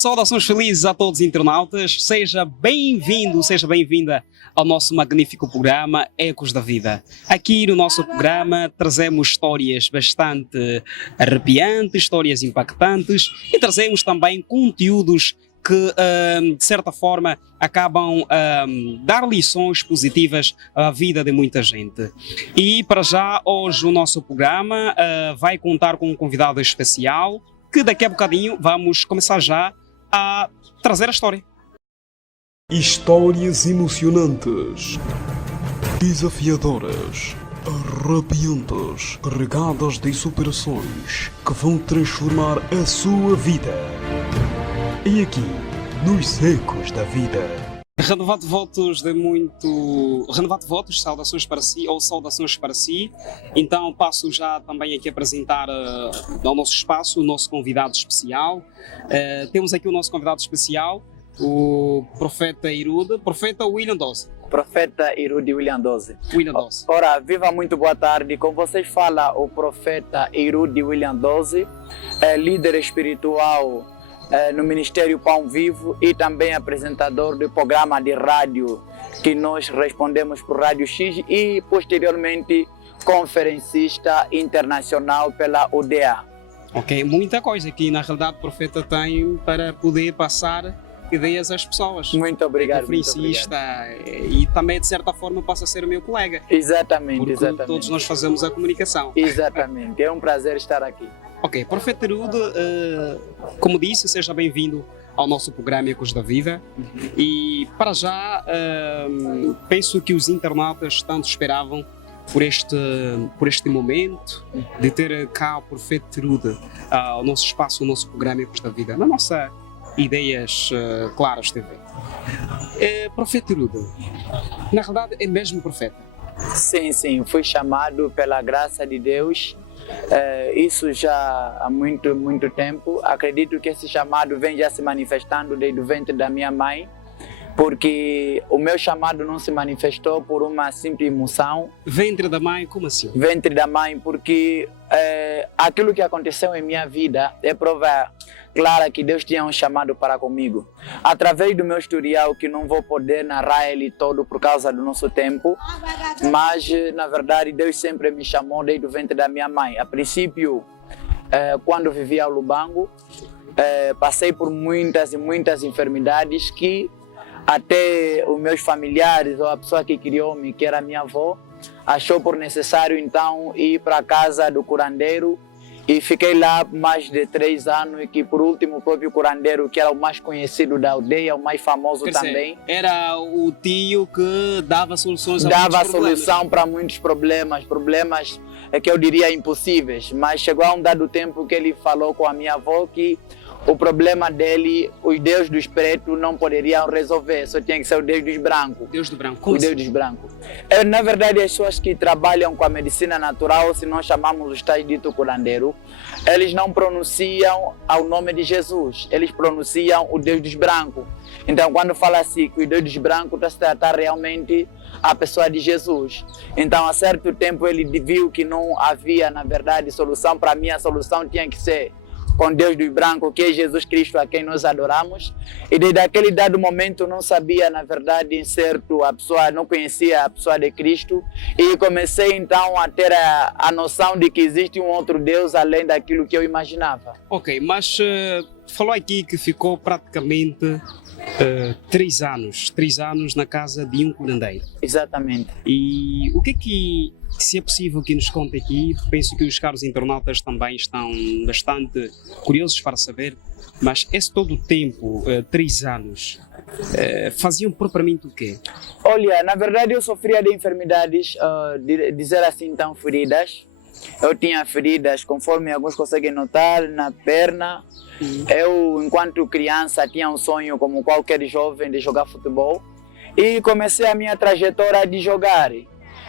Saudações felizes a todos os internautas, seja bem-vindo, seja bem-vinda ao nosso magnífico programa Ecos da Vida. Aqui no nosso programa trazemos histórias bastante arrepiantes, histórias impactantes e trazemos também conteúdos que, de certa forma, acabam dar lições positivas à vida de muita gente. E para já, hoje o nosso programa vai contar com um convidado especial que daqui a bocadinho vamos começar já a trazer a história. Histórias emocionantes, desafiadoras, arrepiantes, carregadas de superações que vão transformar a sua vida. E aqui, nos Ecos da Vida. Renovado votos, saudações para si ou saudações para si. Então passo já também aqui a apresentar ao nosso espaço o nosso convidado especial. Temos aqui o nosso convidado especial, o Profeta Irude, Profeta William Dose. Profeta Irude William Dose. William Dose. Ora, viva, muito boa tarde. Com vocês fala o Profeta Irude William Dose, líder espiritual no Ministério Pão Vivo e também apresentador do programa de rádio que nós respondemos por Rádio X e posteriormente conferencista internacional pela UDA. Ok, muita coisa que na realidade o Profeta tem para poder passar ideias às pessoas. Muito obrigado. Conferencista e também de certa forma passa a ser o meu colega. Exatamente, porque exatamente. Todos nós fazemos a comunicação. Exatamente, é um prazer estar aqui. Ok, Profeta Irude, como disse, seja bem-vindo ao nosso programa Ecos da Vida. E para já, penso que os internautas tanto esperavam por este momento de ter cá o Profeta Irude ao nosso espaço, ao nosso programa Ecos da Vida, na nossa Ideias Claras TV. Profeta Irude, na realidade é mesmo profeta? Sim, fui chamado pela graça de Deus. Isso já há muito tempo. Acredito que esse chamado vem já se manifestando desde o ventre da minha mãe, porque o meu chamado não se manifestou por uma simples emoção. Ventre da mãe, como assim? Ventre da mãe, porque aquilo que aconteceu em minha vida é prova clara que Deus tinha um chamado para comigo. Através do meu historial, que não vou poder narrar ele todo por causa do nosso tempo, mas na verdade Deus sempre me chamou desde o ventre da minha mãe. A princípio, quando vivia ao Lubango, passei por muitas enfermidades que até os meus familiares ou a pessoa que criou-me, que era minha avó, achou por necessário então ir para a casa do curandeiro e fiquei lá mais de 3 anos, e que por último o próprio curandeiro, que era o mais conhecido da aldeia, o mais famoso também. Era o tio que dava soluções a dava muitos problemas. Solução para muitos problemas que eu diria impossíveis, mas chegou a um dado tempo que ele falou com a minha avó que o problema dele, os deuses dos pretos não poderiam resolver, só tinha que ser o Deus dos brancos. Deus do branco. Como o Deus dos brancos. Na verdade, as pessoas que trabalham com a medicina natural, se nós chamamos os tais dito curandeiro, eles não pronunciam ao nome de Jesus, eles pronunciam o Deus dos brancos. Então, quando fala assim que o Deus dos brancos está se tratar realmente a pessoa de Jesus. Então, a certo tempo, ele viu que não havia, na verdade, solução. Para mim, a solução tinha que ser com Deus dos brancos, que é Jesus Cristo, a quem nós adoramos. E desde aquele dado momento não sabia, na verdade, certo, a pessoa não conhecia a pessoa de Cristo. E comecei então a ter a noção de que existe um outro Deus além daquilo que eu imaginava. Ok, mas falou aqui que ficou praticamente 3 anos na casa de um curandeiro. Exatamente. E o que se é possível que nos conte aqui, penso que os caros internautas também estão bastante curiosos para saber, mas esse todo o tempo, 3 anos, faziam propriamente o quê? Olha, na verdade eu sofria de enfermidades, dizer assim, tão feridas. Eu tinha feridas, conforme alguns conseguem notar, na perna. Eu, enquanto criança, tinha um sonho, como qualquer jovem, de jogar futebol. E comecei a minha trajetória de jogar.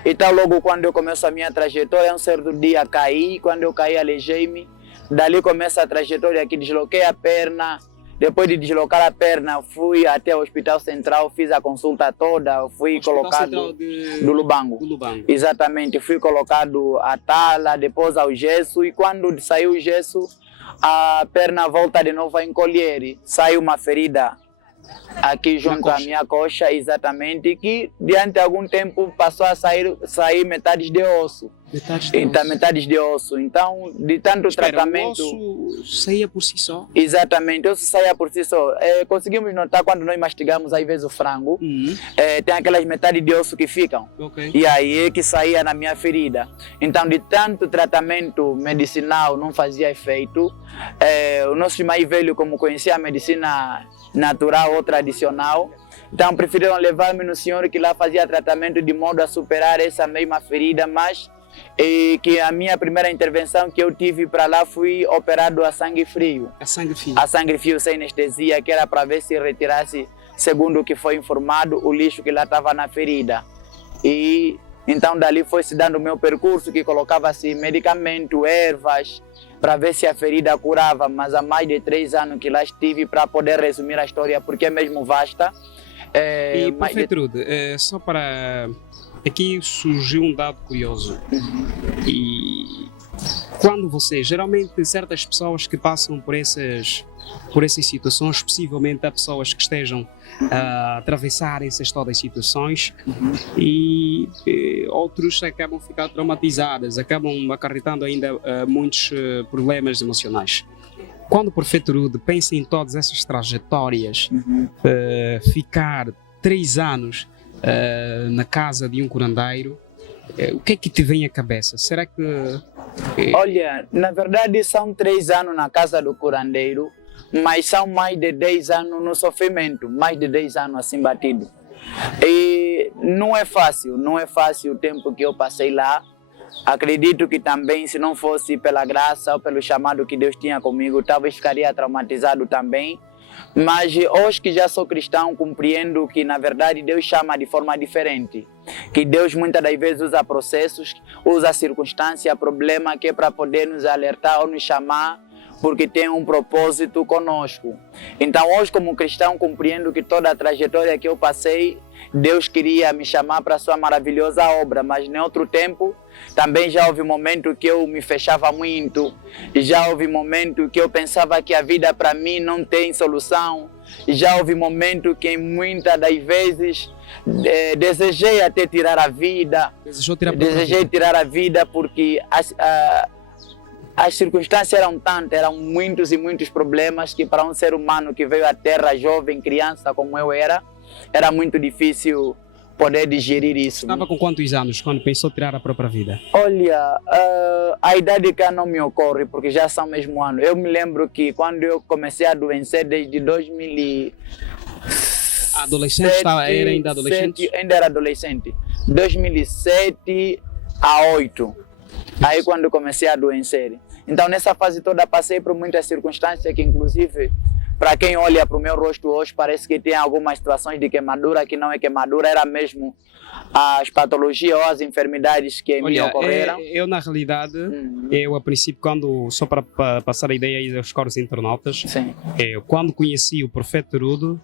Então, logo quando eu começo a minha trajetória, um certo dia caí. Quando eu caí, aleijei-me. Dali começa a trajetória que desloquei a perna. Depois de deslocar a perna, fui até o Hospital Central, fiz a consulta toda, fui colocado do Lubango. Exatamente, fui colocado a tala, depois ao gesso, e quando saiu o gesso, a perna volta de novo a encolher, sai uma ferida aqui junto à minha coxa, exatamente, que diante de algum tempo passou a sair metades de osso. Metades de osso. Então, de tanto tratamento... O osso saía por si só? Exatamente, o osso saía por si só. Conseguimos notar quando nós mastigamos, às vezes, o frango, tem aquelas metades de osso que ficam. E aí é que saía na minha ferida. Então, de tanto tratamento medicinal não fazia efeito, o nosso mais velho, como conhecia a medicina natural ou tradicional, então preferiram levar-me no senhor que lá fazia tratamento de modo a superar essa mesma ferida, mas que a minha primeira intervenção que eu tive para lá fui operado a sangue frio. A sangue frio? A sangue frio sem anestesia, que era para ver se retirasse, segundo o que foi informado, o lixo que lá estava na ferida. E então dali foi se dando o meu percurso, que colocava-se medicamento, ervas, para ver se a ferida curava, mas há mais de 3 anos que lá estive para poder resumir a história, porque é mesmo vasta. E, Prefeito Trude, só para... Aqui surgiu um dado curioso. E quando você, geralmente certas pessoas que passam por essas situações, possivelmente há pessoas que estejam a atravessar essas todas as situações e outros acabam ficando traumatizados, acabam acarretando ainda muitos problemas emocionais. Quando o Prefeito Trude pensa em todas essas trajetórias, ficar 3 anos na casa de um curandeiro, o que é que te vem à cabeça? Será que... Olha, na verdade são 3 anos na casa do curandeiro, mas são mais de 10 anos no sofrimento, mais de 10 anos assim batido. E não é fácil o tempo que eu passei lá. Acredito que também, se não fosse pela graça ou pelo chamado que Deus tinha comigo, talvez ficaria traumatizado também. Mas hoje que já sou cristão, compreendo que na verdade Deus chama de forma diferente. Que Deus muitas das vezes usa processos, usa circunstância, problema, que é para poder nos alertar ou nos chamar, porque tem um propósito conosco. Então hoje, como cristão, compreendo que toda a trajetória que eu passei, Deus queria me chamar para a sua maravilhosa obra, mas em outro tempo também já houve momento que eu me fechava muito, já houve momento que eu pensava que a vida para mim não tem solução, já houve momento que muitas das vezes desejei até tirar a vida, desejei tirar a vida porque as circunstâncias eram tantas, eram muitos e muitos problemas que para um ser humano que veio à Terra jovem, criança como eu era muito difícil poder digerir isso. Estava com quantos anos quando pensou tirar a própria vida? Olha, a idade cá não me ocorre, porque já são mesmo anos. Eu me lembro que quando eu comecei a adoecer desde 2000... Adolescente? Era ainda adolescente? Ainda era adolescente. 2007 a 2008. Aí quando comecei a adoecer. Então nessa fase toda passei por muitas circunstâncias que inclusive, para quem olha para o meu rosto hoje, parece que tem algumas situações de queimadura, que não é queimadura, era mesmo as patologias ou as enfermidades que me ocorreram. Eu na realidade, eu a princípio, só para passar a ideia aí aos caros internautas, quando conheci o Prefeito Trude,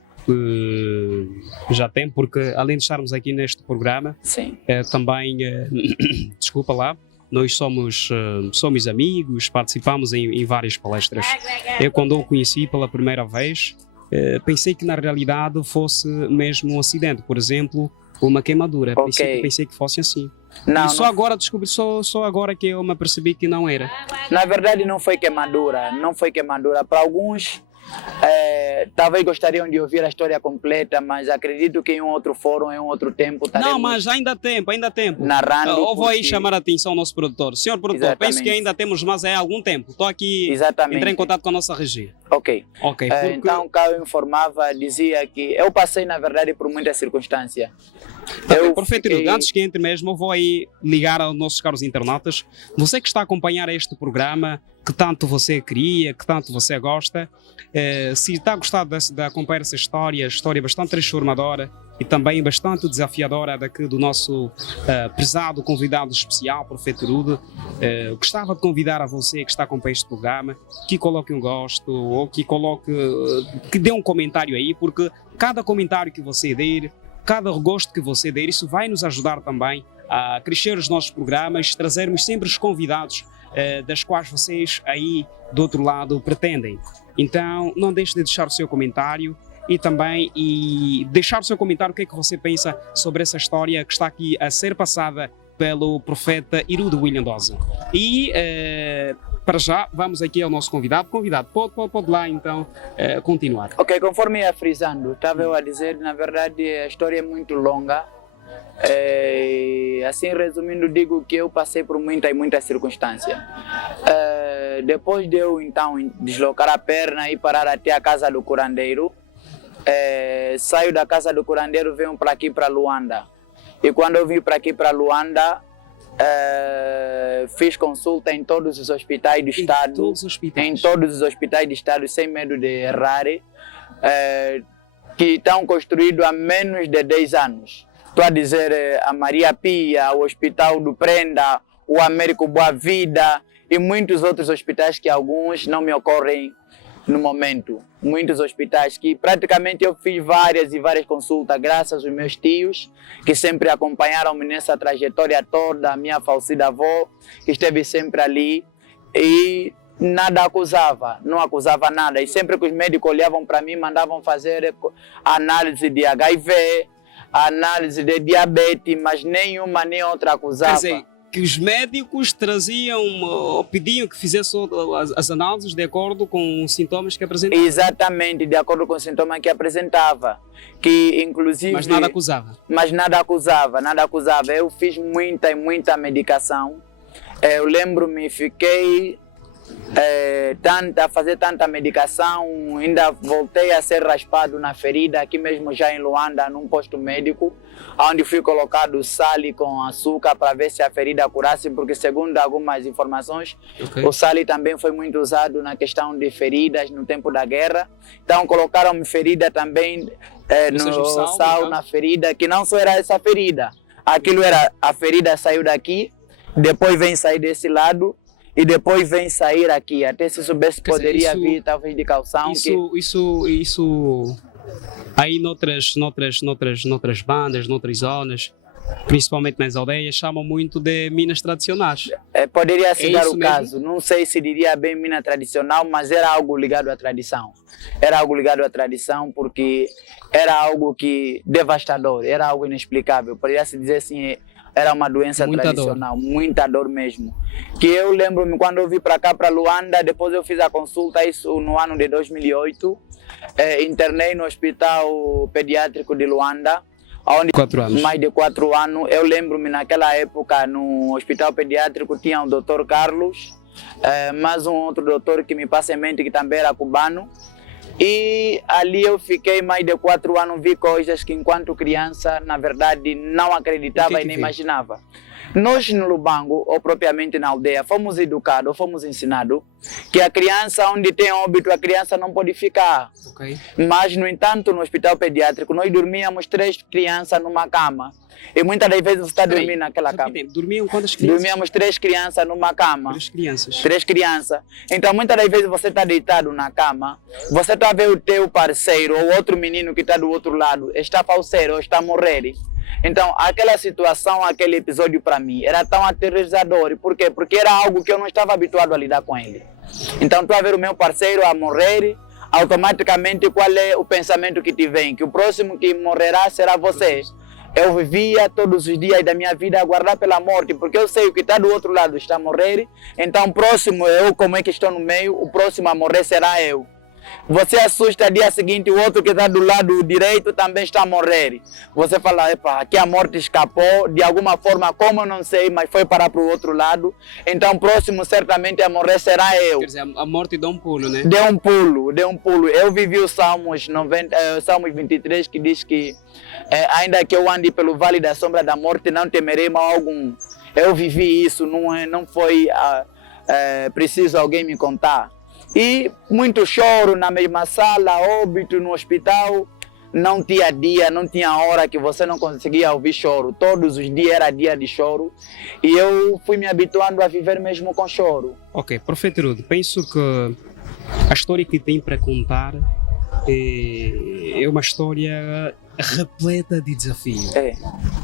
já tem, porque além de estarmos aqui neste programa, também, desculpa lá, nós somos amigos, participamos em várias palestras. Eu, quando o conheci pela primeira vez, pensei que na realidade fosse mesmo um acidente, por exemplo, uma queimadura. Pensei que fosse assim. Não, e só agora descobri, só agora que eu me apercebi que não era. Na verdade não foi queimadura, Para alguns, talvez gostariam de ouvir a história completa, mas acredito que em um outro fórum, em um outro tempo... Não, mas ainda há tempo. Narrando. Eu vou aí chamar a atenção ao nosso produtor. Senhor produtor, penso que ainda temos, mas há algum tempo. Estou aqui, entrei em contato com a nossa regia. Ok. Porque... Então, cá eu informava, dizia que eu passei, na verdade, por muitas circunstâncias. Prefeito, antes que entre mesmo, eu vou aí ligar aos nossos caros internautas. Você que está a acompanhar este programa, que tanto você queria, que tanto você gosta, se está a gostar de acompanhar essa história bastante transformadora e também bastante desafiadora daqui do nosso prezado convidado especial, Prefeito Trude, gostava de convidar a você que está a acompanhar este programa, que coloque um gosto ou que dê um comentário aí, porque cada comentário que você der, cada gosto que você der, isso vai nos ajudar também a crescer os nossos programas, trazermos sempre os convidados das quais vocês aí do outro lado pretendem. Então, não deixe de deixar o seu comentário e também deixar o seu comentário o que é que você pensa sobre essa história que está aqui a ser passada pelo profeta Irudo William Dosa. E para já vamos aqui ao nosso convidado. Convidado, pode lá então continuar. Ok, conforme ia frisando, estava eu a dizer, na verdade a história é muito longa. Assim resumindo, digo que eu passei por muitas circunstâncias. Depois de eu então deslocar a perna e parar até a casa do curandeiro, saio da casa do curandeiro, venho para aqui para Luanda. E quando eu vim para aqui para Luanda, fiz consulta em todos os hospitais do estado, em todos os hospitais do estado, sem medo de errar, que estão construídos há menos de 10 anos. Estou a dizer a Maria Pia, o Hospital do Prenda, o Américo Boa Vida e muitos outros hospitais que alguns não me ocorrem no momento. Muitos hospitais que praticamente eu fiz várias consultas graças aos meus tios que sempre acompanharam-me nessa trajetória toda, a minha falecida avó que esteve sempre ali e nada acusava, não acusava nada. E sempre que os médicos olhavam para mim, mandavam fazer análise de HIV, análise de diabetes, mas nenhuma nem outra acusava. Quer dizer, que os médicos traziam ou pediam que fizesse as análises de acordo com os sintomas que apresentava? Exatamente, de acordo com os sintomas que apresentava. Que, inclusive, mas nada acusava? Mas nada acusava. Eu fiz muita medicação. Eu lembro-me, fiquei a fazer tanta medicação, ainda voltei a ser raspado na ferida, aqui mesmo já em Luanda, num posto médico, onde fui colocado sal com açúcar para ver se a ferida curasse, porque segundo algumas informações, o sal também foi muito usado na questão de feridas no tempo da guerra. Então colocaram-me ferida também, no sal na ferida, que não só era essa ferida, aquilo era, a ferida saiu daqui, depois vem sair desse lado, e depois vem sair aqui, até se soubesse poderia vir talvez de calção. Isso aí noutras bandas, noutras zonas, principalmente nas aldeias, chamam muito de minas tradicionais. Poderia se dar o caso, não sei se diria bem mina tradicional, mas era algo ligado à tradição. Era algo ligado à tradição porque era algo que devastador, era algo inexplicável, poderia se dizer assim. Era uma doença tradicional, muita dor mesmo. Que eu lembro-me quando eu vim para cá, para Luanda, depois eu fiz a consulta, isso no ano de 2008, internei no Hospital Pediátrico de Luanda, onde 4 anos. Mais de 4 anos. Eu lembro-me naquela época, no Hospital Pediátrico, tinha o Dr. Carlos, mais um outro doutor que me passa em mente, que também era cubano. E ali eu fiquei mais de 4 anos, vi coisas que enquanto criança, na verdade, não acreditava e nem imaginava. Nós no Lubango, ou propriamente na aldeia, fomos educados, fomos ensinados que a criança, onde tem óbito, a criança não pode ficar. Mas, no entanto, no hospital pediátrico, nós dormíamos 3 crianças numa cama. E muitas das vezes você está dormindo naquela cama. Dormiam quantas crianças? Dormíamos 3 crianças numa cama. 3 crianças. 3 crianças. Então, muitas das vezes você está deitado na cama, você está vendo o teu parceiro ou outro menino que está do outro lado, está a falecer ou está a morrer. Então, aquela situação, aquele episódio para mim era tão aterrorizador. Por quê? Porque era algo que eu não estava habituado a lidar com ele. Então, estou a ver o meu parceiro a morrer, automaticamente qual é o pensamento que te vem? Que o próximo que morrerá será você. Eu vivia todos os dias da minha vida a aguardar pela morte, porque eu sei que o que está do outro lado está a morrer, então próximo eu, como é que estou no meio, o próximo a morrer será eu. Você assusta dia seguinte, o outro que está do lado direito também está a morrer. Você fala, epa, aqui a morte escapou, de alguma forma, como eu não sei, mas foi parar para o outro lado. Então, próximo certamente a morrer será eu. Quer dizer, a morte deu um pulo, né? Deu um pulo. Eu vivi o Salmos 23, que diz que ainda que eu ande pelo vale da sombra da morte, não temerei mal algum. Eu vivi isso, não foi preciso alguém me contar. E muito choro na mesma sala, óbito no hospital. Não tinha dia, não tinha hora que você não conseguia ouvir choro. Todos os dias era dia de choro. E eu fui me habituando a viver mesmo com choro. Ok, Profeta Irudo, penso que a história que tem para contar é uma história repleta de desafio. É.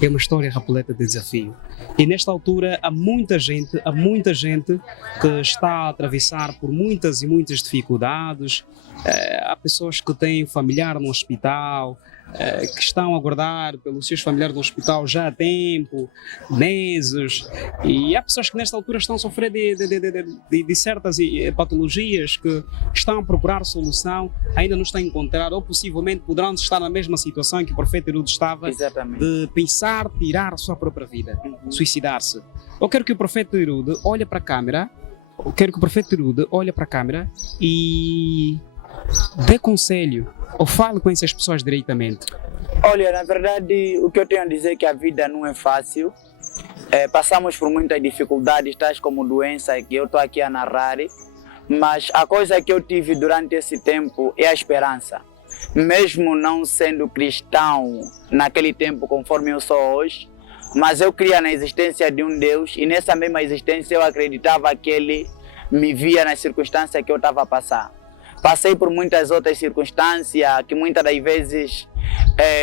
É uma história repleta de desafio. E nesta altura há muita gente que está a atravessar por muitas e muitas dificuldades. Há pessoas que têm familiar no hospital, que estão a aguardar pelos seus familiares no hospital já há tempo, meses, e há pessoas que nesta altura estão a sofrer de certas patologias, que estão a procurar solução, ainda não estão a encontrar, ou possivelmente poderão estar na mesma situação em que o profeta Herodo estava, Exatamente. de pensar tirar a sua própria vida, suicidar-se. Eu quero que o profeta Herodo olhe para a câmera, e dê conselho, ou fale com essas pessoas diretamente. Olha, na verdade, o que eu tenho a dizer é que a vida não é fácil. Passamos por muitas dificuldades, tais como doença, que eu estou aqui a narrar. Mas a coisa que eu tive durante esse tempo é a esperança. Mesmo não sendo cristão naquele tempo, conforme eu sou hoje, mas eu cria na existência de um Deus, e nessa mesma existência eu acreditava que Ele me via nas circunstâncias que eu estava a passar. Passei por muitas outras circunstâncias que muitas das vezes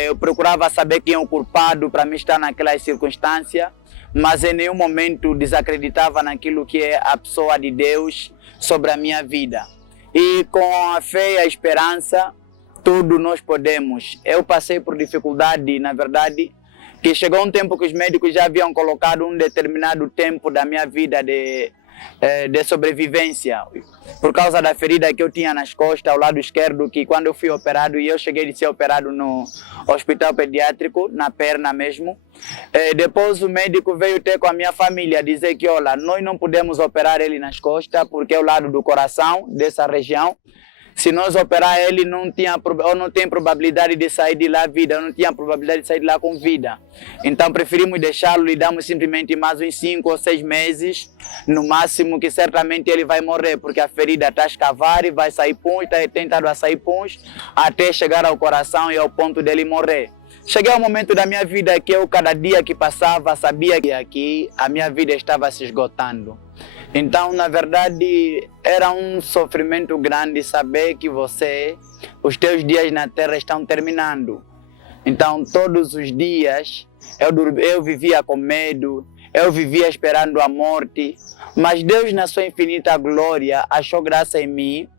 eu procurava saber quem é o culpado para me estar naquelas circunstâncias, mas em nenhum momento desacreditava naquilo que é a pessoa de Deus sobre a minha vida. E com a fé e a esperança, tudo nós podemos. Eu passei por dificuldade, na verdade, que chegou um tempo que os médicos já haviam colocado um determinado tempo da minha vida de sobrevivência, por causa da ferida que eu tinha nas costas, ao lado esquerdo, que quando eu fui operado, e eu cheguei de ser operado no hospital pediátrico, na perna mesmo, depois o médico veio ter com a minha família dizer que, olha, nós não podemos operar ele nas costas, porque é o lado do coração dessa região. Se nós operar ele, não tem probabilidade de sair de lá vida, eu não tinha probabilidade de sair de lá com vida. Então preferimos deixá-lo, lhe damos simplesmente mais uns 5 ou 6 meses, no máximo, que certamente ele vai morrer, porque a ferida está a escavar e vai sair punhos, está tentando a sair punhos, até chegar ao coração e ao ponto dele morrer. Cheguei ao momento da minha vida que eu, cada dia que passava, sabia que aqui a minha vida estava se esgotando. Então, na verdade, era um sofrimento grande saber que os teus dias na terra estão terminando. Então, todos os dias, eu vivia com medo, eu vivia esperando a morte, mas Deus, na sua infinita glória, achou graça em mim.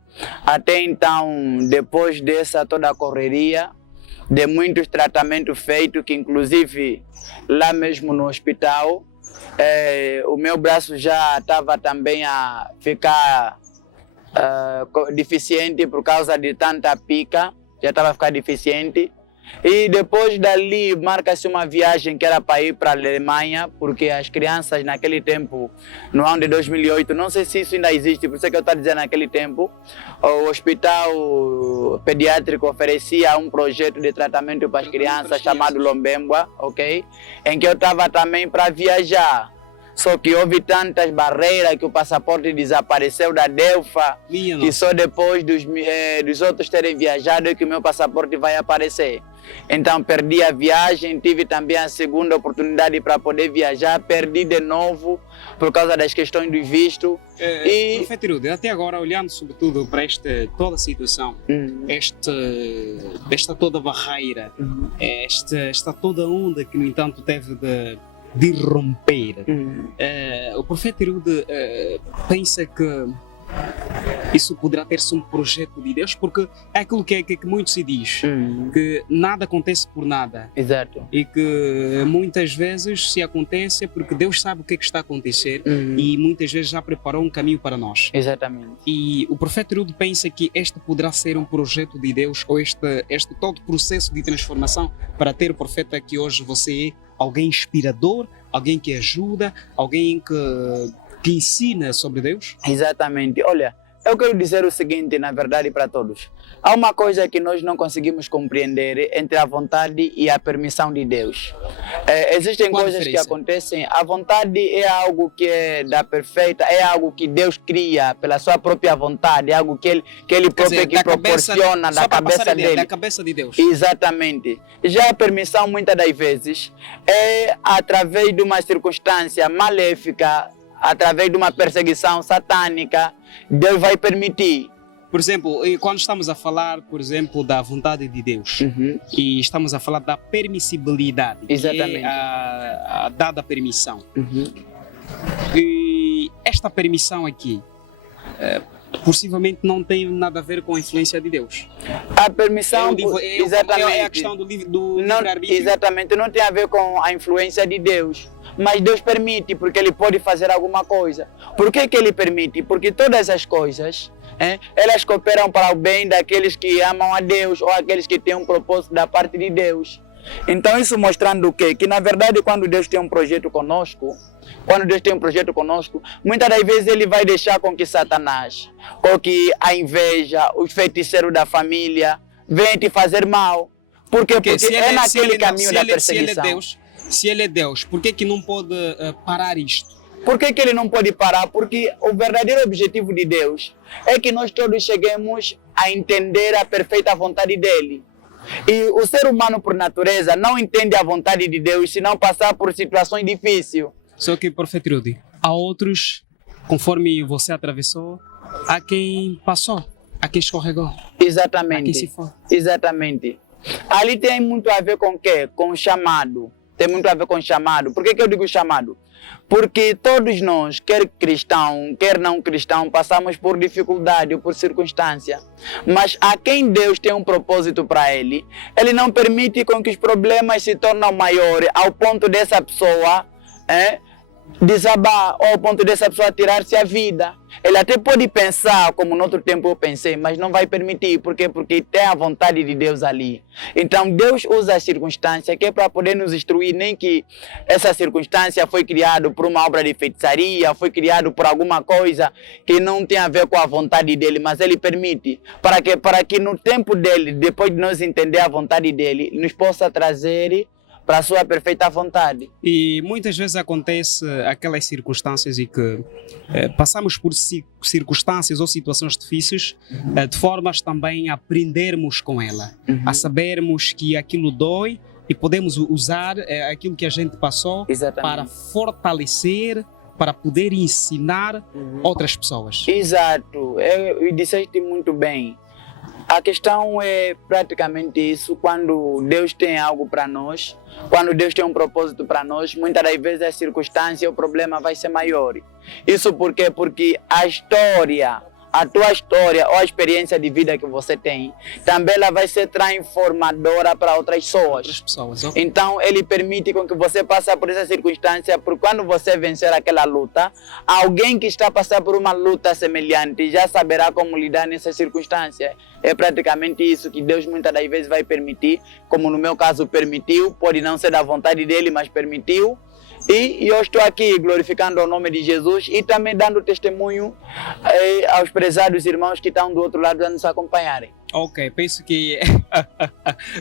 Até então, depois dessa toda a correria, de muitos tratamentos feitos, que inclusive lá mesmo no hospital, o meu braço já estava também a ficar deficiente por causa de tanta pica, já estava a ficar deficiente. E depois dali marca-se uma viagem que era para ir para a Alemanha, porque as crianças naquele tempo, no ano de 2008, não sei se isso ainda existe, por isso é que eu estou dizendo naquele tempo, o hospital pediátrico oferecia um projeto de tratamento para as crianças chamado Lombembwa, ok? Em que eu estava também para viajar. Só que houve tantas barreiras que o passaporte desapareceu da Delfa, que só depois dos outros terem viajado é que o meu passaporte vai aparecer. Então perdi a viagem, tive também a segunda oportunidade para poder viajar, perdi de novo por causa das questões do visto. Profeta Herodo, até agora, olhando sobretudo para toda a situação, esta toda barreira, esta toda onda que no entanto teve de romper, o profeta Herodo pensa que isso poderá ter-se um projeto de Deus, porque é aquilo que muito se diz, que nada acontece por nada. Exato. E que muitas vezes se acontece é porque Deus sabe o que está a acontecer e muitas vezes já preparou um caminho para nós. Exatamente. E o profeta Herodo pensa que este poderá ser um projeto de Deus, ou este todo processo de transformação para ter o profeta que hoje você é, alguém inspirador, alguém que ajuda, alguém que ensina sobre Deus? Exatamente. Olha, eu quero dizer o seguinte, na verdade, para todos. Há uma coisa que nós não conseguimos compreender entre a vontade e a permissão de Deus. Existem coisas que acontecem. A vontade é algo que é da perfeita, é algo que Deus cria pela sua própria vontade, é algo que ele próprio que proporciona da cabeça dele. Da cabeça de Deus. Exatamente. Já a permissão, muitas das vezes, é através de uma circunstância maléfica, através de uma perseguição satânica, Deus vai permitir. Por exemplo, quando estamos a falar, por exemplo, da vontade de Deus e estamos a falar da permissibilidade, Exatamente. que é a dada permissão. Uhum. E esta permissão aqui, possivelmente não tem nada a ver com a influência de Deus. A permissão, exatamente. É a questão do não, livre-arbítrio. exatamente, não tem a ver com a influência de Deus. Mas Deus permite, porque Ele pode fazer alguma coisa. Por que Ele permite? Porque todas as coisas, elas cooperam para o bem daqueles que amam a Deus ou aqueles que têm um propósito da parte de Deus. Então isso mostrando o quê? Que na verdade quando Deus tem um projeto conosco, muitas das vezes Ele vai deixar com que Satanás, com que a inveja, os feiticeiros da família venham te fazer mal. Por quê? Porque é naquele caminho da perseguição. Se Ele é Deus, por que não pode parar isto? Por que Ele não pode parar? Porque o verdadeiro objetivo de Deus é que nós todos cheguemos a entender a perfeita vontade dEle. E o ser humano, por natureza, não entende a vontade de Deus se não passar por situações difíceis. Só que, Profeta Rudy, há outros, conforme você atravessou, há quem passou, há quem escorregou. Exatamente. Há quem se foi. Exatamente. Ali tem muito a ver com o quê? Com o chamado. Tem muito a ver com o chamado. Por que eu digo chamado? Porque todos nós, quer cristão, quer não cristão, passamos por dificuldade ou por circunstância. Mas a quem Deus tem um propósito para ele, Ele não permite com que os problemas se tornem maiores ao ponto dessa pessoa desabar, ou ao ponto dessa pessoa tirar-se a vida. Ele até pode pensar, como no outro tempo eu pensei, mas não vai permitir. Por quê? Porque tem a vontade de Deus ali. Então Deus usa as circunstâncias que é para poder nos instruir, nem que essa circunstância foi criada por uma obra de feitiçaria, foi criada por alguma coisa que não tem a ver com a vontade dele, mas Ele permite. Para que no tempo dele, depois de nós entender a vontade dele, nos possa trazer para a sua perfeita vontade. E muitas vezes acontece aquelas circunstâncias em que passamos por circunstâncias ou situações difíceis de formas também a aprendermos com ela, a sabermos que aquilo dói e podemos usar aquilo que a gente passou para fortalecer, para poder ensinar outras pessoas. Exato, e disseste muito bem. A questão é praticamente isso. Quando Deus tem algo para nós, quando Deus tem um propósito para nós, muitas das vezes a circunstância, o problema vai ser maior. Isso por quê? Porque a tua história ou a experiência de vida que você tem, também ela vai ser transformadora para outras pessoas. Okay. Então, Ele permite com que você passe por essa circunstância, porque quando você vencer aquela luta, alguém que está passando por uma luta semelhante já saberá como lidar nessa circunstância. É praticamente isso que Deus muitas das vezes vai permitir, como no meu caso permitiu, pode não ser da vontade dEle, mas permitiu. E eu estou aqui glorificando o nome de Jesus e também dando testemunho aos prezados irmãos que estão do outro lado a nos acompanharem. Ok, penso que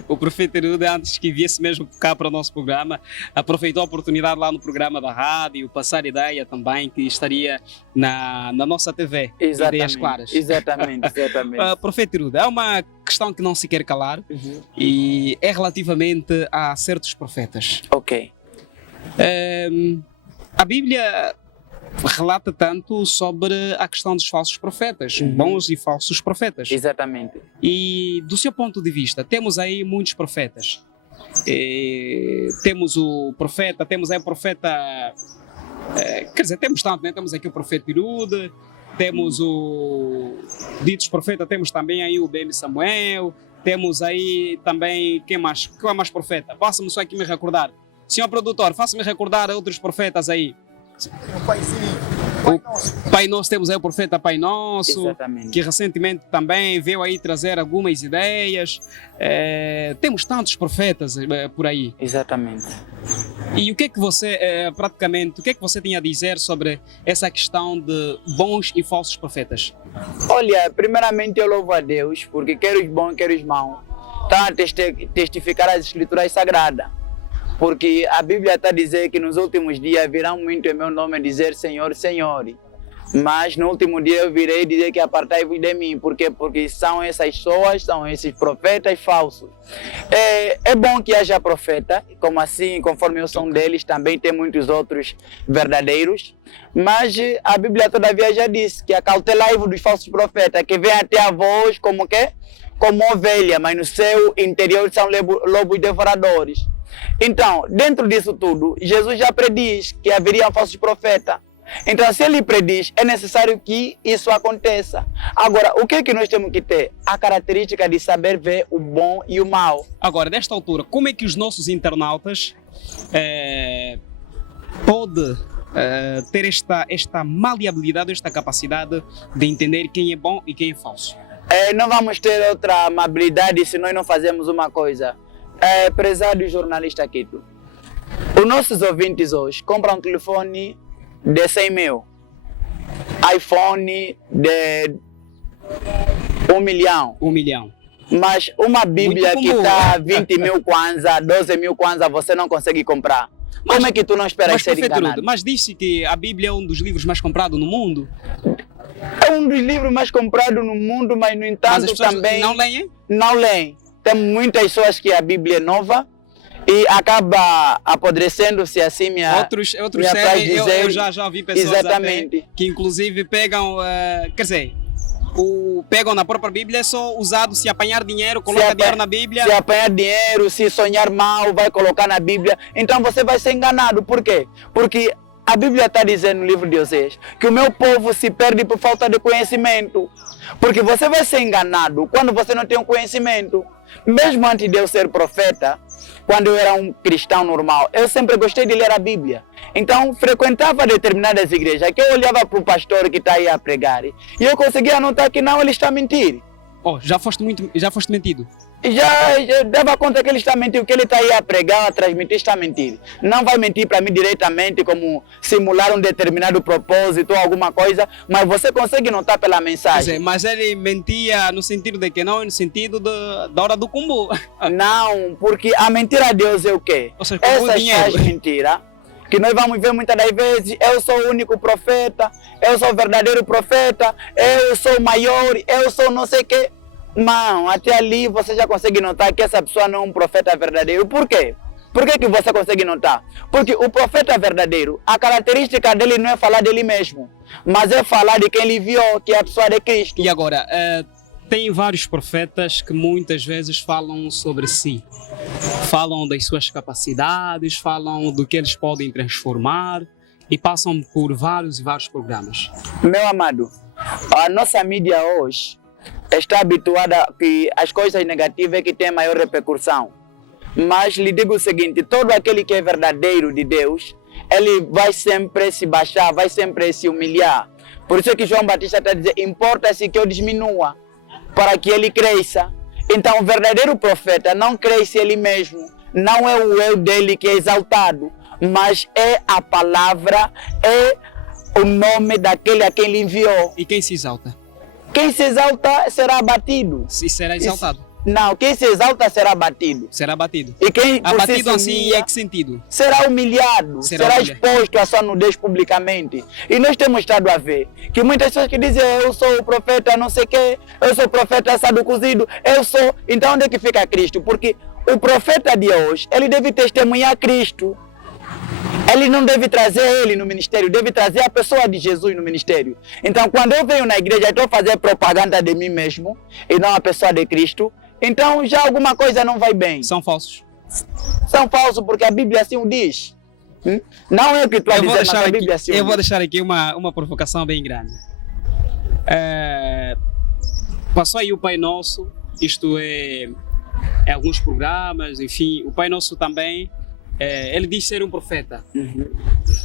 o Profeta Rudy, antes que viesse mesmo cá para o nosso programa, aproveitou a oportunidade lá no programa da rádio, passar ideia também que estaria na nossa TV, exatamente, Ideias Claras. Exatamente. Profeta Rudy, é uma questão que não se quer calar e é relativamente a certos profetas. Ok. A Bíblia relata tanto sobre a questão dos falsos profetas, bons e falsos profetas. Exatamente. E do seu ponto de vista, temos aí muitos profetas. Temos o profeta, temos aí o profeta, quer dizer, temos tanto, né? Temos aqui o profeta Rudy, temos o ditos profeta, temos também aí o BM Samuel, temos aí também, quem é mais profeta? Faça-me só aqui me recordar. Senhor produtor, faça-me recordar outros profetas aí. O Pai Nosso, temos aí o profeta Pai Nosso, exatamente, que recentemente também veio aí trazer algumas ideias. Temos tantos profetas por aí. Exatamente. E o que é que você, praticamente, o que é que você tem a dizer sobre essa questão de bons e falsos profetas? Olha, primeiramente eu louvo a Deus, porque quer os bons, quer os maus, estão a testificar as Escrituras Sagradas. Porque a Bíblia está a dizer que nos últimos dias virão muito em meu nome dizer Senhor, Senhor. Mas no último dia eu virei dizer que apartai-vos de mim. Por quê? Porque são essas pessoas, são esses profetas falsos. É bom que haja profeta, como assim, conforme o som deles, também tem muitos outros verdadeiros. Mas a Bíblia todavia já disse que acautelai-vos dos falsos profetas, que vêm até a vós como quê? Como ovelha, mas no seu interior são lobos devoradores. Então, dentro disso tudo, Jesus já prediz que haveria falsos profetas. Então, se ele prediz, é necessário que isso aconteça. Agora, o que é que nós temos que ter? A característica de saber ver o bom e o mal. Agora, nesta altura, como é que os nossos internautas podem ter esta maleabilidade, esta capacidade de entender quem é bom e quem é falso? Não vamos ter outra amabilidade se nós não fazemos uma coisa. Prezado jornalista Quito, os nossos ouvintes hoje compram um telefone de 100 mil, iPhone de 1 milhão. 1 milhão. Mas uma Bíblia que está 20 mil kwanza, 12 mil kwanza, você não consegue comprar. Como é que tu não esperas ser enganado? Mas disse que a Bíblia é um dos livros mais comprados no mundo. É um dos livros mais comprados no mundo, mas no entanto Mas as pessoas também não leem? não leem. Tem muitas pessoas que a Bíblia é nova e acaba apodrecendo-se assim Outros minha servem, dizer, eu já ouvi pessoas exatamente. Até, que inclusive pegam, quer dizer, pegam na própria Bíblia, é só usado se apanhar dinheiro, coloca dinheiro na Bíblia. Se apanhar dinheiro, se sonhar mal, vai colocar na Bíblia. Então você vai ser enganado. Por quê? Porque a Bíblia está dizendo no livro de Osés que o meu povo se perde por falta de conhecimento. Porque você vai ser enganado quando você não tem um conhecimento. Mesmo antes de eu ser profeta, quando eu era um cristão normal, eu sempre gostei de ler a Bíblia. Então, frequentava determinadas igrejas que eu olhava para o pastor que está aí a pregar e eu conseguia notar que não, ele está a mentir. Já foste mentido? Já dava conta que ele está mentindo, que ele está aí a pregar, a transmitir, está a mentir. Não vai mentir para mim diretamente como simular um determinado propósito ou alguma coisa, mas você consegue notar pela mensagem. Quer dizer, mas ele mentia no sentido de que não, no sentido da hora do cumbu. Não, porque a mentira a Deus é o quê? Ou seja, Essas tais mentiras, que nós vamos ver muitas das vezes, eu sou o único profeta, eu sou o verdadeiro profeta, eu sou o maior, eu sou não sei o quê. Não, até ali você já consegue notar que essa pessoa não é um profeta verdadeiro. Por quê? Por que você consegue notar? Porque o profeta verdadeiro, a característica dele não é falar dele mesmo, mas é falar de quem ele viu, que é a pessoa de Cristo. E agora, tem vários profetas que muitas vezes falam sobre si. Falam das suas capacidades, falam do que eles podem transformar e passam por vários e vários programas. Meu amado, a nossa mídia hoje está habituada que as coisas negativas é que têm maior repercussão. Mas lhe digo o seguinte, todo aquele que é verdadeiro de Deus, ele vai sempre se baixar, vai sempre se humilhar. Por isso é que João Batista está dizendo, importa-se que eu diminua, para que ele cresça. Então o verdadeiro profeta não cresce ele mesmo, não é o eu dele que é exaltado, mas é a palavra, é o nome daquele a quem ele enviou. E quem se exalta? Quem se exalta será abatido. Se será exaltado? Não, quem se exalta será abatido. Será abatido. E quem abatido se assim em que sentido? Será humilhado, será exposto à sua nudez publicamente. E nós temos estado a ver que muitas pessoas que dizem eu sou o profeta não sei o quê, eu sou o profeta assado cozido, eu sou... Então onde é que fica Cristo? Porque o profeta de hoje, ele deve testemunhar Cristo. Ele não deve trazer ele no ministério, deve trazer a pessoa de Jesus no ministério. Então, quando eu venho na igreja e estou fazendo propaganda de mim mesmo e não a pessoa de Cristo, então já alguma coisa não vai bem. São falsos. São falsos porque a Bíblia assim o diz. Não é o que tu vai dizer, mas a Bíblia assim o diz. Eu vou deixar aqui uma provocação bem grande. Passou aí o Pai Nosso, isto é alguns programas, enfim, o Pai Nosso também. Ele diz ser um profeta.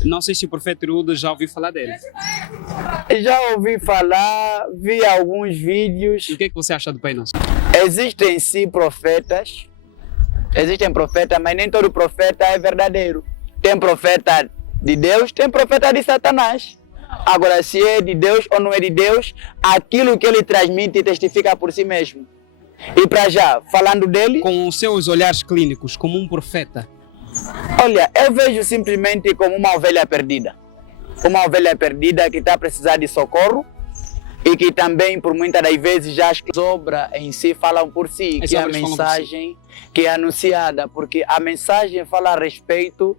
Não sei se o profeta Irudo já ouviu falar dele. Já ouvi falar, vi alguns vídeos. E o que você acha do Pai Nosso? Existem sim profetas, mas nem todo profeta é verdadeiro. Tem profeta de Deus, tem profeta de Satanás. Agora, se é de Deus ou não é de Deus, aquilo que ele transmite testifica por si mesmo. E para já, falando dele... Com os seus olhares clínicos, como um profeta, olha, eu vejo simplesmente como uma ovelha perdida. uma ovelha perdida que está a precisar de socorro e que também, por muitas das vezes, já as obras em si falam por si, As que é a obras falam por si. mensagem que é anunciada, porque a mensagem fala a respeito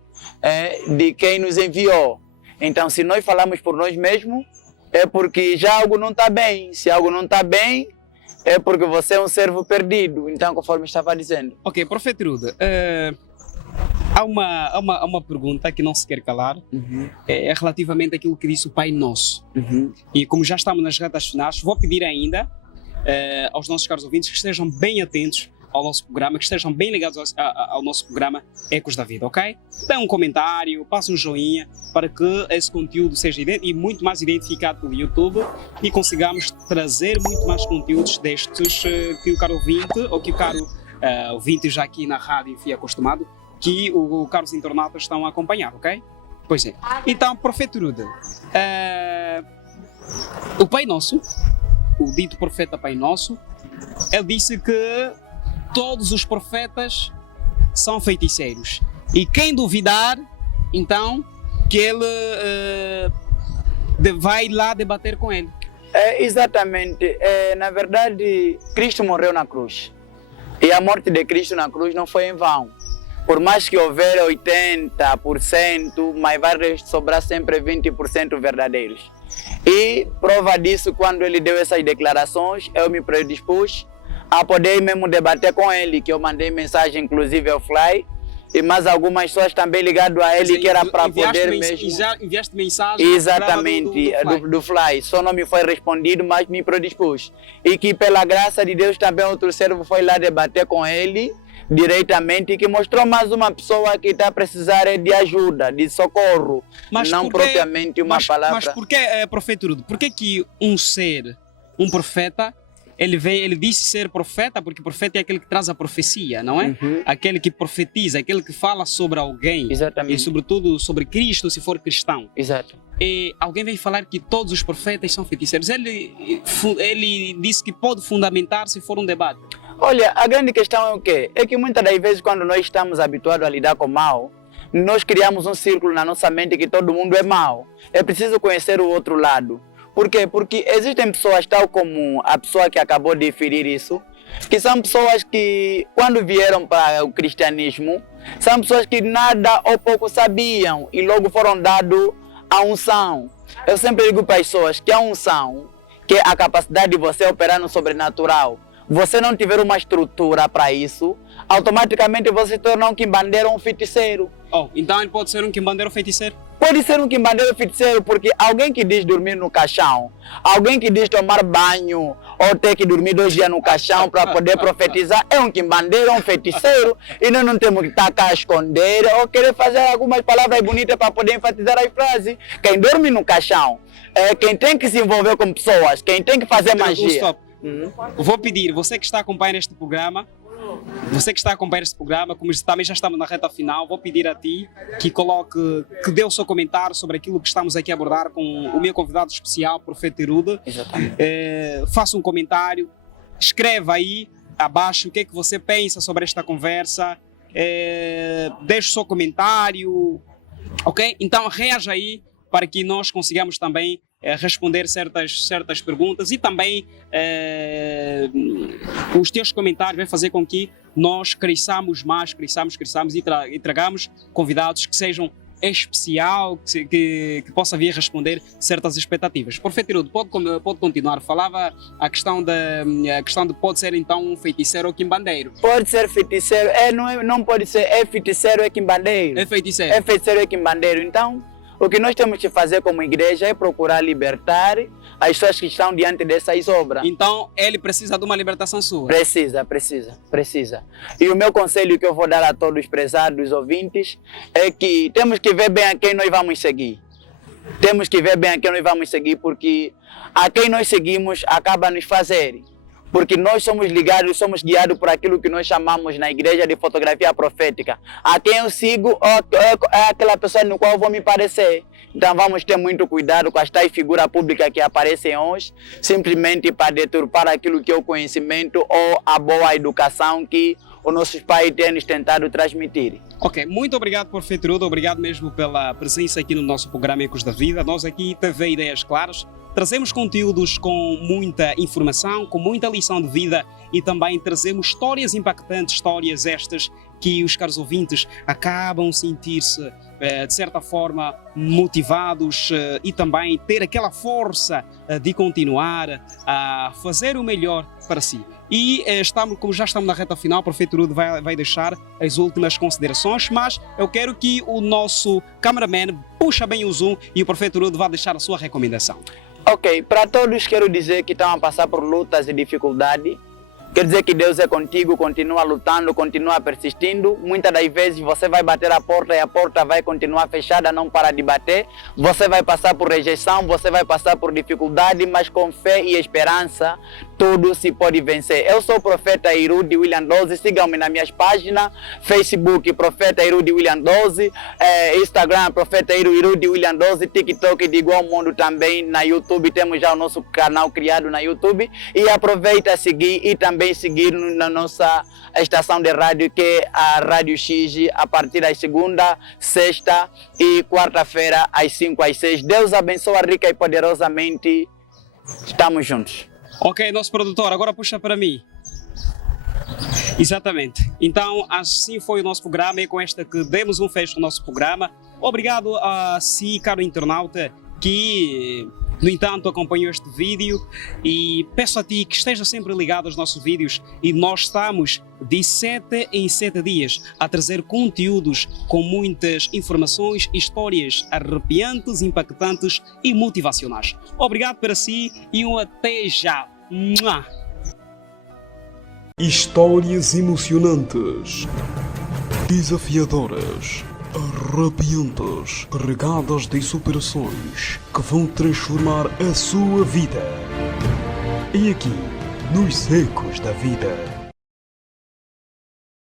de quem nos enviou. Então, se nós falamos por nós mesmos, é porque já algo não está bem. Se algo não está bem, é porque você é um servo perdido. Então, conforme estava dizendo. Ok, Profeta Irude, há uma pergunta que não se quer calar, é relativamente àquilo que disse o Pai Nosso. E como já estamos nas retas finais, vou pedir ainda aos nossos caros ouvintes que estejam bem atentos ao nosso programa, que estejam bem ligados ao nosso programa Ecos da Vida, ok? Dê um comentário, passe um joinha para que esse conteúdo seja e muito mais identificado pelo YouTube e consigamos trazer muito mais conteúdos destes que o caro ouvinte ou que o caro ouvinte já aqui na rádio enfim acostumado, que o caros internautas estão a acompanhar, ok? Pois é. Então, Profeta Irude, o Pai Nosso, o dito profeta Pai Nosso, ele disse que todos os profetas são feiticeiros. E quem duvidar, então, que ele vai lá debater com ele. Exatamente. Na verdade, Cristo morreu na cruz. E a morte de Cristo na cruz não foi em vão. Por mais que houver 80%, mas vai sobrar sempre 20% verdadeiros. E prova disso, quando ele deu essas declarações, eu me predispus a poder mesmo debater com ele, que eu mandei mensagem inclusive ao Fly, e mais algumas pessoas também ligado a ele, que era para poder mesmo... Enviaste mensagem? Exatamente, do Fly. Só não me foi respondido, mas me predispus. E que pela graça de Deus também outro servo foi lá debater com ele diretamente e que mostrou mais uma pessoa que está a precisar de ajuda, de socorro, mas não propriamente uma palavra. Mas por que, Profeta Irude, por que um ser, um profeta, ele disse ser profeta, porque profeta é aquele que traz a profecia, não é? Aquele que profetiza, aquele que fala sobre alguém. Exatamente. E sobretudo sobre Cristo, se for cristão. Exato. E alguém vem falar que todos os profetas são feiticeiros. Ele disse que pode fundamentar se for um debate. Olha, a grande questão é o quê? É que muitas das vezes quando nós estamos habituados a lidar com o mal, nós criamos um círculo na nossa mente que todo mundo é mau. É preciso conhecer o outro lado. Por quê? Porque existem pessoas, tal como a pessoa que acabou de ferir isso, que são pessoas que, quando vieram para o cristianismo, são pessoas que nada ou pouco sabiam e logo foram dados a unção. Eu sempre digo para as pessoas que a unção, que é a capacidade de você operar no sobrenatural, você não tiver uma estrutura para isso, automaticamente você se torna um quimbandeiro ou um feiticeiro. Então ele pode ser um quimbandeiro ou feiticeiro? Pode ser um quimbandeiro ou feiticeiro, porque alguém que diz dormir no caixão, alguém que diz tomar banho ou ter que dormir 2 dias no caixão para poder profetizar, é um quimbandeiro ou um feiticeiro, e nós não temos que estar cá a esconder ou querer fazer algumas palavras bonitas para poder enfatizar as frases. Quem dorme no caixão é quem tem que se envolver com pessoas, quem tem que fazer magia. Vou pedir, você que está acompanhando este programa, como também já estamos na reta final, vou pedir a ti que dê o seu comentário sobre aquilo que estamos aqui a abordar com o meu convidado especial, Profeta Irude. Faça um comentário, escreva aí abaixo o que é que você pensa sobre esta conversa, deixe o seu comentário, ok? Então reaja aí para que nós consigamos também responder certas perguntas e também os teus comentários vão fazer com que nós cresçamos mais e tragamos convidados que sejam especial, que possa vir responder certas expectativas. Profeta Irude, pode continuar. Falava a questão de pode ser então um feiticeiro ou quimbandeiro. Pode ser feiticeiro, não pode ser, é feiticeiro ou quimbandeiro. É feiticeiro. É feiticeiro ou quimbandeiro. Então, o que nós temos que fazer como igreja é procurar libertar as pessoas que estão diante dessas obras. Então, ele precisa de uma libertação sua? Precisa. E o meu conselho que eu vou dar a todos os prezados ouvintes é que temos que ver bem a quem nós vamos seguir. Porque a quem nós seguimos acaba nos fazer. Porque nós somos ligados, somos guiados por aquilo que nós chamamos na igreja de fotografia profética. A quem eu sigo é aquela pessoa no qual eu vou me parecer. Então vamos ter muito cuidado com as tais figuras públicas que aparecem hoje, simplesmente para deturpar aquilo que é o conhecimento ou a boa educação que os nossos pais têm nos tentado transmitir. Ok, muito obrigado, Professor Irude, obrigado mesmo pela presença aqui no nosso programa Ecos da Vida. Nós aqui, TV Ideias Claras, trazemos conteúdos com muita informação, com muita lição de vida e também trazemos histórias impactantes, histórias estas que os caros ouvintes acabam sentir-se, de certa forma, motivados e também ter aquela força de continuar a fazer o melhor para si. E como já estamos na reta final, o Professor Irude vai deixar as últimas considerações, mas eu quero que o nosso cameraman puxa bem o zoom e o Professor Irude vai deixar a sua recomendação. Ok, para todos quero dizer que estão a passar por lutas e dificuldades. Quer dizer que Deus é contigo, continua lutando, continua persistindo. Muitas das vezes você vai bater a porta e a porta vai continuar fechada, não para de bater. Você vai passar por rejeição, você vai passar por dificuldade, mas com fé e esperança tudo se pode vencer. Eu sou o Profeta Irude William 12, sigam-me nas minhas páginas, Facebook Profeta Irude William 12, Instagram Profeta Irude William 12, TikTok de igual mundo também, na YouTube temos já o nosso canal criado na YouTube. E aproveita a seguir e também seguir na nossa estação de rádio, que é a Rádio X, a partir das segunda, sexta e quarta-feira, às 5 às 6. Deus abençoe rica e poderosamente. Estamos juntos. Ok, nosso produtor, agora puxa para mim. Exatamente. Então, assim foi o nosso programa e com esta que demos um fecho no nosso programa. Obrigado a si, caro internauta, que, no entanto, acompanhou este vídeo e peço a ti que esteja sempre ligado aos nossos vídeos e nós estamos de 7 em 7 dias a trazer conteúdos com muitas informações, histórias arrepiantes, impactantes e motivacionais. Obrigado para si e um até já. Mua! Histórias emocionantes, desafiadoras, arrepiantes, carregadas de superações que vão transformar a sua vida. E aqui, nos Ecos da Vida.